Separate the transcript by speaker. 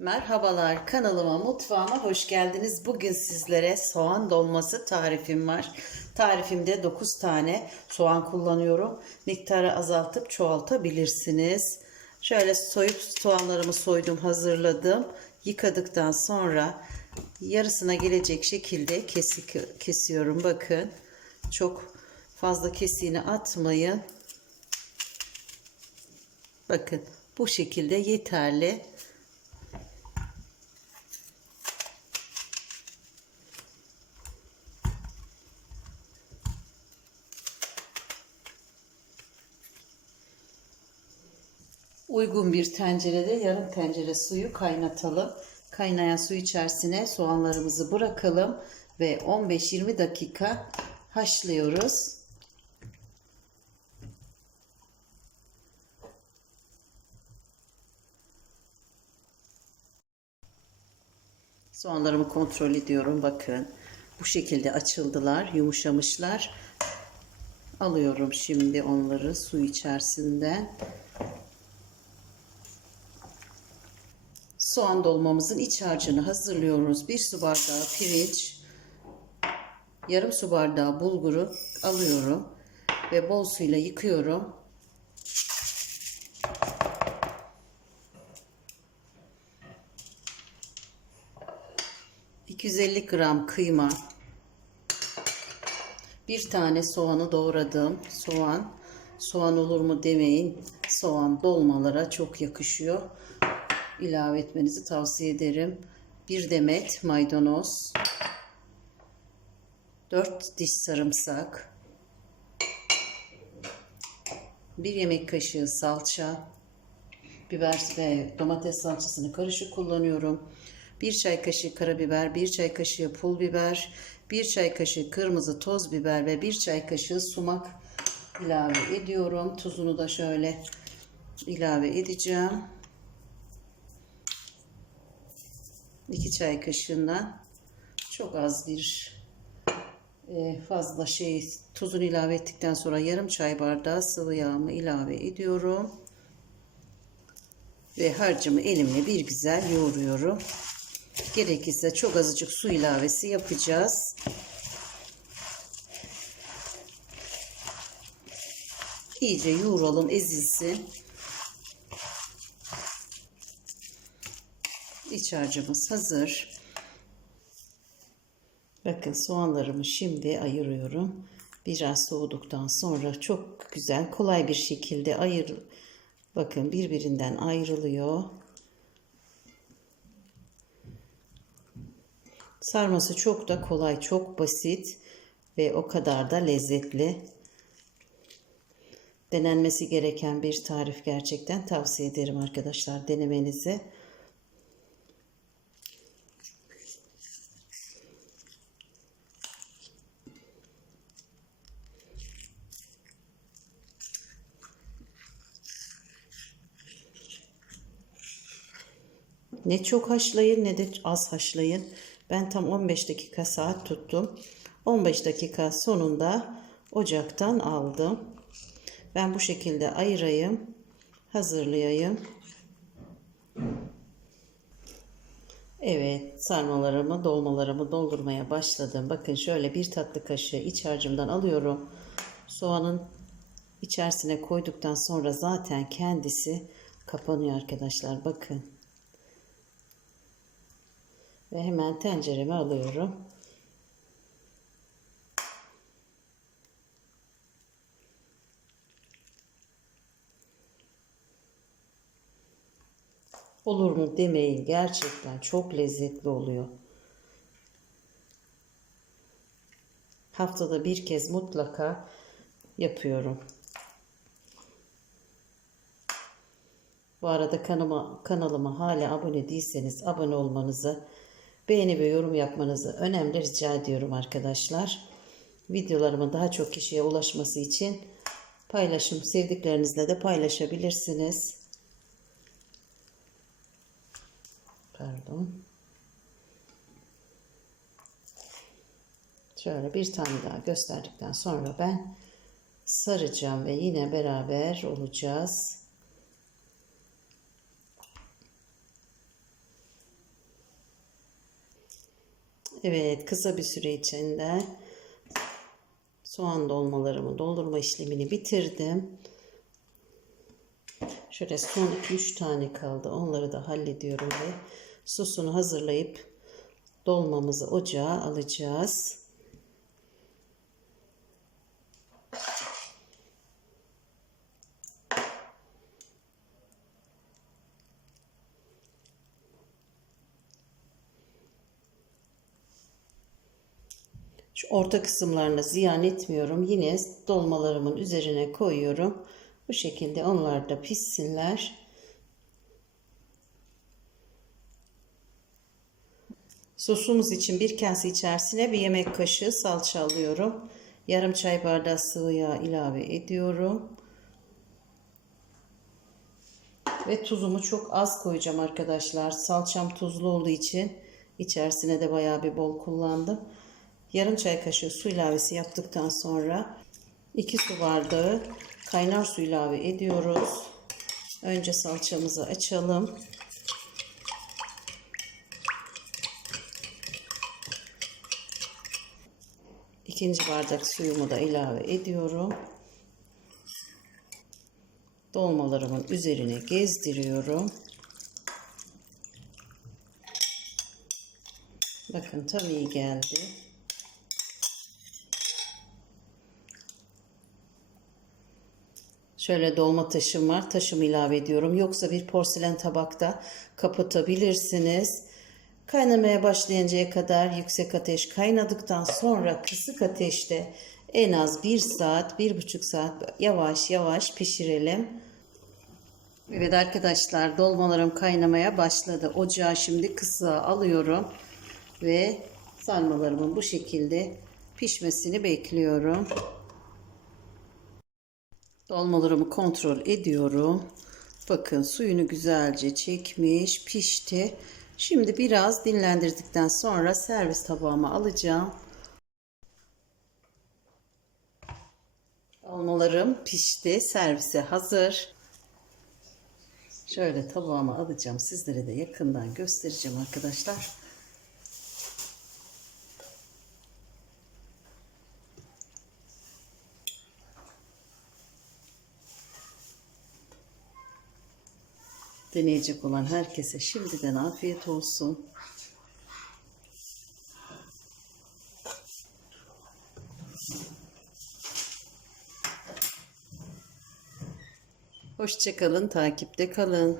Speaker 1: Merhabalar kanalıma mutfağıma hoş geldiniz. Bugün sizlere soğan dolması tarifim var. Tarifimde 9 tane soğan kullanıyorum. Miktarı azaltıp çoğaltabilirsiniz. Şöyle soyup soğanlarımı soydum hazırladım. Yıkadıktan sonra yarısına gelecek şekilde kesik, kesiyorum. Bakın çok fazla kesiğini atmayın. Bakın bu şekilde yeterli. Uygun bir tencerede yarım tencere suyu kaynatalım. Kaynayan su içerisine soğanlarımızı bırakalım ve 15-20 dakika haşlıyoruz. Soğanlarımı kontrol ediyorum. Bakın bu şekilde açıldılar, yumuşamışlar. Alıyorum şimdi onları su içerisinden. Soğan dolmamızın iç harcını hazırlıyoruz. Bir su bardağı pirinç, yarım su bardağı bulguru alıyorum ve bol suyla yıkıyorum. ...250 gram kıyma... ...bir tane soğanı doğradım. Soğan... ...soğan olur mu demeyin... ...soğan dolmalara çok yakışıyor ilave etmenizi tavsiye ederim. Bir demet maydanoz, 4 diş sarımsak, 1 yemek kaşığı salça, biber ve domates salçasını karışık kullanıyorum. 1 çay kaşığı karabiber, 1 çay kaşığı pul biber, 1 çay kaşığı kırmızı toz biber ve 1 çay kaşığı sumak ilave ediyorum. Tuzunu da şöyle ilave edeceğim. 2 çay kaşığından çok az bir e, fazla şey tuzunu ilave ettikten sonra yarım çay bardağı sıvı yağımı ilave ediyorum. Ve harcımı elimle bir güzel yoğuruyorum. Gerekirse çok azıcık su ilavesi yapacağız. İyice yoğuralım ezilsin. İç harcımız hazır. Bakın soğanlarımı şimdi ayırıyorum. Biraz soğuduktan sonra çok güzel kolay bir şekilde ayır bakın birbirinden ayrılıyor. Sarması çok da kolay, çok basit ve o kadar da lezzetli. Denenmesi gereken bir tarif gerçekten tavsiye ederim arkadaşlar denemenizi. Ne çok haşlayın ne de az haşlayın. Ben tam 15 dakika saat tuttum. 15 dakika sonunda ocaktan aldım. Ben bu şekilde ayırayım. Hazırlayayım. Evet sarmalarımı dolmalarımı doldurmaya başladım. Bakın şöyle bir tatlı kaşığı iç harcımdan alıyorum. Soğanın içerisine koyduktan sonra zaten kendisi kapanıyor arkadaşlar. Bakın. Ve hemen tencereme alıyorum. Olur mu demeyin. Gerçekten çok lezzetli oluyor. Haftada bir kez mutlaka yapıyorum. Bu arada kanalıma, kanalıma hala abone değilseniz abone olmanızı, beğeni ve yorum yapmanızı önemli rica ediyorum arkadaşlar. Videolarımın daha çok kişiye ulaşması için paylaşım sevdiklerinizle de paylaşabilirsiniz. Pardon. Şöyle bir tane daha gösterdikten sonra ben saracağım ve yine beraber olacağız. Evet kısa bir süre içinde soğan dolmalarımı doldurma işlemini bitirdim. Şöyle son 3 tane kaldı. Onları da hallediyorum ve sosunu hazırlayıp dolmamızı ocağa alacağız. Şu orta kısımlarını ziyan etmiyorum. Yine dolmalarımın üzerine koyuyorum. Bu şekilde onlar da pişsinler. Sosumuz için bir kase içerisine bir yemek kaşığı salça alıyorum. Yarım çay bardağı sıvı yağ ilave ediyorum. Ve tuzumu çok az koyacağım arkadaşlar. Salçam tuzlu olduğu için içerisine de bayağı bir bol kullandım. Yarım çay kaşığı su ilavesi yaptıktan sonra 2 su bardağı kaynar su ilave ediyoruz. Önce salçamızı açalım. İkinci bardak suyumu da ilave ediyorum. Dolmalarımın üzerine gezdiriyorum. Bakın tam iyi geldi. Şöyle dolma taşım var. Taşımı ilave ediyorum. Yoksa bir porselen tabakta kapatabilirsiniz. Kaynamaya başlayıncaya kadar yüksek ateş kaynadıktan sonra kısık ateşte en az 1 saat, 1,5 saat yavaş yavaş pişirelim. Evet arkadaşlar dolmalarım kaynamaya başladı. Ocağı şimdi kısığa alıyorum ve sarmalarımın bu şekilde pişmesini bekliyorum. Dolmalarımı kontrol ediyorum. Bakın suyunu güzelce çekmiş, pişti. Şimdi biraz dinlendirdikten sonra servis tabağıma alacağım. Dolmalarım pişti, servise hazır. Şöyle tabağıma alacağım. Sizlere de yakından göstereceğim arkadaşlar. Deneyecek olan herkese şimdiden afiyet olsun. Hoşçakalın, takipte kalın.